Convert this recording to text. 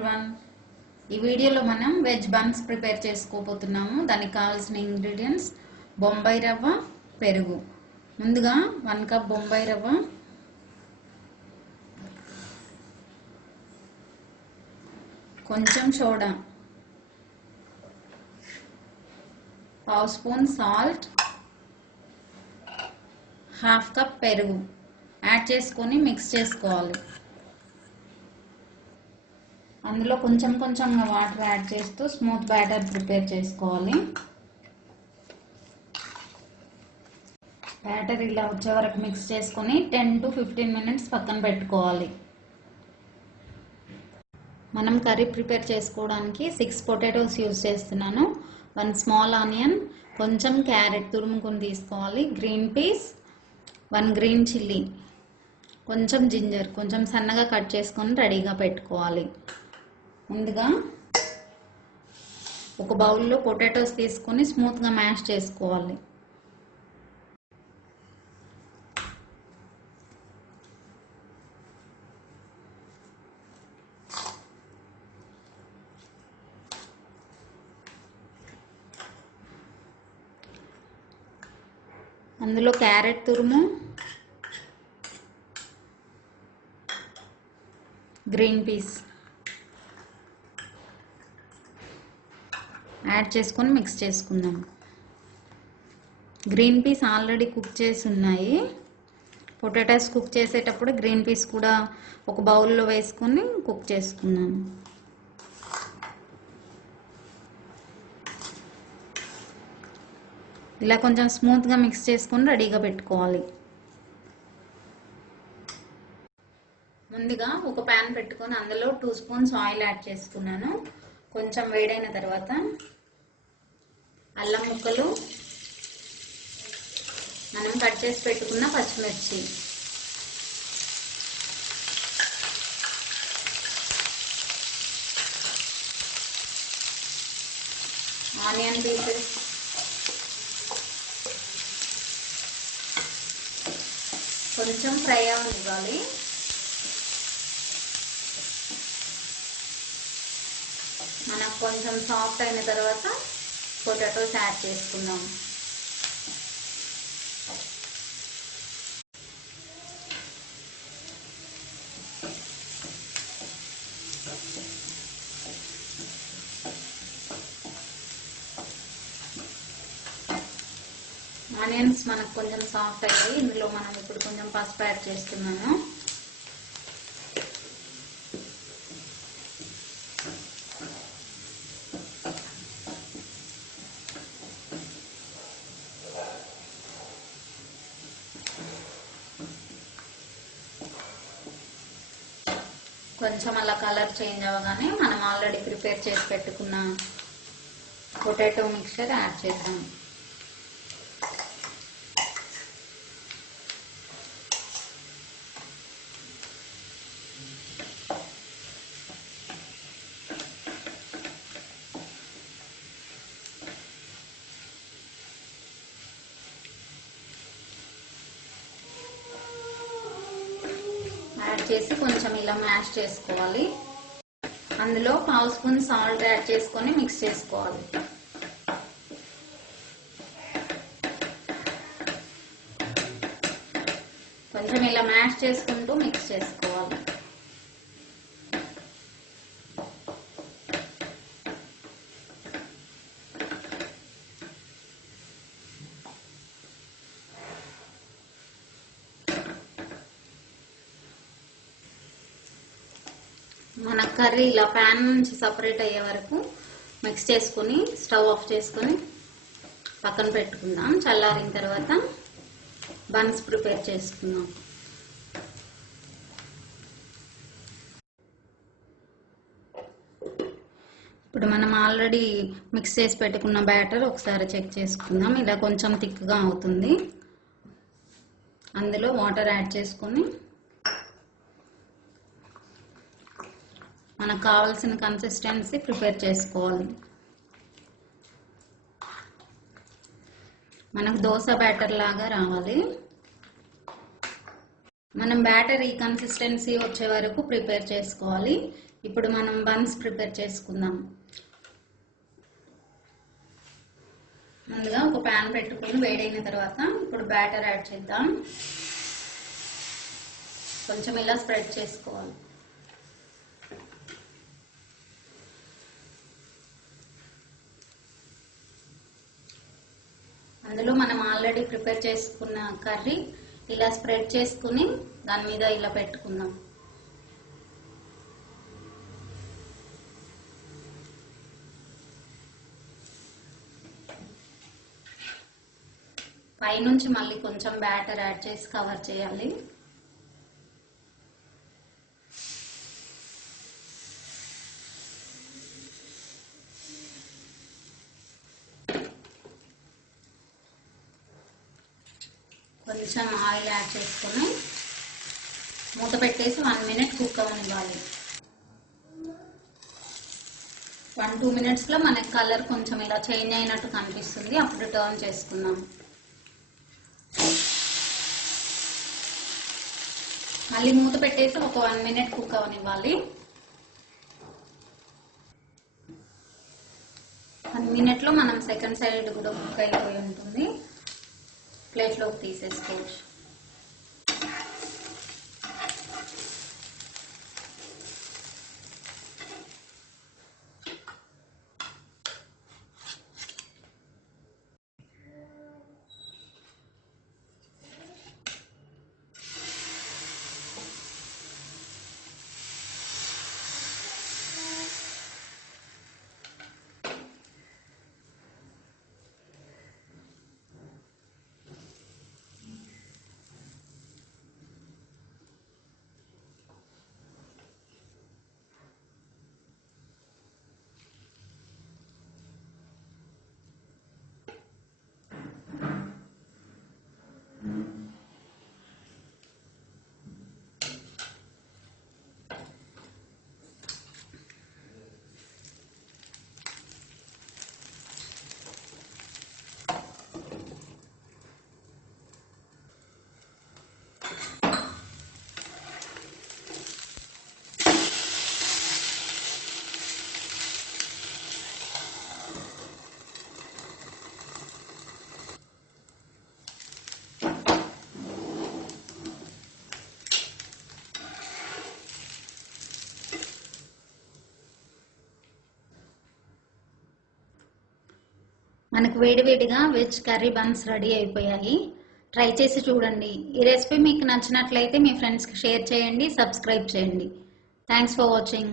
Everyone, ఈ వీడియోలో మనం వెజ్ బన్స్ ప్రిపేర్ చేసుకోబోతున్నాము. దానికి కావాల్సిన ఇంగ్రీడియంట్స్ బొంబాయి రవ్వ, పెరుగు. ముందుగా 1 కప్ బొంబాయి రవ్వ, కొంచెం సోడా, 1/2 స్పూన్ సాల్ట్, 1/2 కప్ పెరుగు యాడ్ చేసుకొని మిక్స్ చేసుకోవాలి. అందులో కొంచెం కొంచెంగా వాటర్ యాడ్ చేస్తూ స్మూత్ బ్యాటర్ ప్రిపేర్ చేసుకోవాలి. బ్యాటర్ ఇలా వచ్చే వరకు మిక్స్ చేసుకొని 10 to 15 మినిట్స్ పక్కన పెట్టుకోవాలి. మనం కర్రీ ప్రిపేర్ చేసుకోవడానికి 6 పొటాటోస్ యూజ్ చేస్తున్నాను. 1 స్మాల్ ఆనియన్, కొంచెం క్యారెట్ తురుముకొని తీసుకోవాలి, గ్రీన్ పీస్, 1 గ్రీన్ చిల్లీ, కొంచెం జింజర్ కొంచెం సన్నగా కట్ చేసుకొని రెడీగా పెట్టుకోవాలి. ముందుగా ఒక బౌల్లో పొటాటోస్ తీసుకొని స్మూత్గా మ్యాష్ చేసుకోవాలి. అందులో క్యారెట్ తురుము, గ్రీన్ పీస్ యాడ్ చేసుకొని మిక్స్ చేసుకుందాం. గ్రీన్ పీస్ ఆల్రెడీ కుక్ చేసి ఉన్నాయి. పొటాటోస్ కుక్ చేసేటప్పుడు గ్రీన్ పీస్ కూడా ఒక బౌల్లో వేసుకొని కుక్ చేసుకుందాం. ఇలా కొంచెం స్మూత్గా మిక్స్ చేసుకొని రెడీగా పెట్టుకోవాలి. ముందుగా ఒక ప్యాన్ పెట్టుకొని అందులో 2 స్పూన్స్ ఆయిల్ యాడ్ చేసుకున్నాను. కొంచెం వేడైన తర్వాత అల్లం ముక్కలు, మనం కట్ చేసి పెట్టుకున్న పచ్చిమిర్చి, ఆనియన్ పీసెస్, కొంచెం ఫ్రై అవ్వాలి. మనకు కొంచెం సాఫ్ట్ అయిన తర్వాత పొటాటోస్ యాడ్ చేసుకుందాం. ఆనియన్స్ మనకు కొంచెం సాఫ్ట్ అయ్యాయి. ఇందులో మనం ఇప్పుడు కొంచెం పసుపు యాడ్ చేస్తున్నాము. కొంచెం అలా కలర్ చేంజ్ అవ్వగానే మనం ఆల్రెడీ ప్రిపేర్ చేసి పెట్టుకున్న పొటాటో మిక్చర్ యాడ్ చేద్దాం. చేసి కొంచెం ఇలా మ్యాష్ చేసుకోవాలి. అందులో 1/2 స్పూన్ సాల్ట్ యాడ్ చేసుకొని మిక్స్ చేసుకోవాలి. కొంచెం ఇలా మ్యాష్ చేసుకుంటూ మిక్స్ చేసుకోవాలి. మన కర్రీ ఇలా ప్యాన్ నుంచి సపరేట్ అయ్యే వరకు మిక్స్ చేసుకుని స్టవ్ ఆఫ్ చేసుకొని పక్కన పెట్టుకుందాం. చల్లారిన తర్వాత బన్స్ ప్రిపేర్ చేసుకుందాం. ఇప్పుడు మనం ఆల్రెడీ మిక్స్ చేసి పెట్టుకున్న బ్యాటర్ ఒకసారి చెక్ చేసుకుందాం. ఇలా కొంచెం థిక్గా అవుతుంది. అందులో వాటర్ యాడ్ చేసుకొని మనకు కావాల్సిన కన్సిస్టెన్సీ ప్రిపేర్ చేసుకోవాలి. మనకు దోశ బ్యాటర్ లాగా రావాలి. మనం బ్యాటర్ ఈ కన్సిస్టెన్సీ వచ్చే వరకు ప్రిపేర్ చేసుకోవాలి. ఇప్పుడు మనం బన్స్ ప్రిపేర్ చేసుకుందాం. ముందుగా ఒక ప్యాన్ పెట్టుకొని వేడైన తర్వాత ఇప్పుడు బ్యాటర్ యాడ్ చేద్దాం. కొంచెం ఇలా స్ప్రెడ్ చేసుకోవాలి. అందులో మనం ఆల్రెడీ ప్రిపేర్ చేసుకున్న కర్రీ ఇలా స్ప్రెడ్ చేసుకుని దాని మీద ఇలా పెట్టుకుందాం. పైనుంచి మళ్ళీ కొంచెం బ్యాటర్ యాడ్ చేసి కవర్ చేయాలి. కొంచెం ఆయిల్ యాడ్ చేసుకొని మూత పెట్టేసి 1 minute కుక్ అవ్వనివ్వాలి. 1-2 minutesలో మనకి కలర్ కొంచెం ఇలా చేంజ్ అయినట్టు కనిపిస్తుంది. అప్పుడు టర్న్ చేసుకుందాం. మళ్ళీ మూత పెట్టేసి ఒక 1 minute కుక్ అవ్వనివ్వాలి. 1 minuteలో మనం సెకండ్ సైడ్ కూడా కుక్ అయిపోయి ఉంటుంది. ప్లేట్లోకి తీసేసుకోవచ్చు. మనకు వేడివేడిగా వెజ్ కర్రీ బన్స్ రెడీ అయిపోయాయి. ట్రై చేసి చూడండి. ఈ రెసిపీ మీకు నచ్చినట్లయితే మీ ఫ్రెండ్స్కి షేర్ చేయండి, సబ్స్క్రైబ్ చేయండి. Thanks for watching.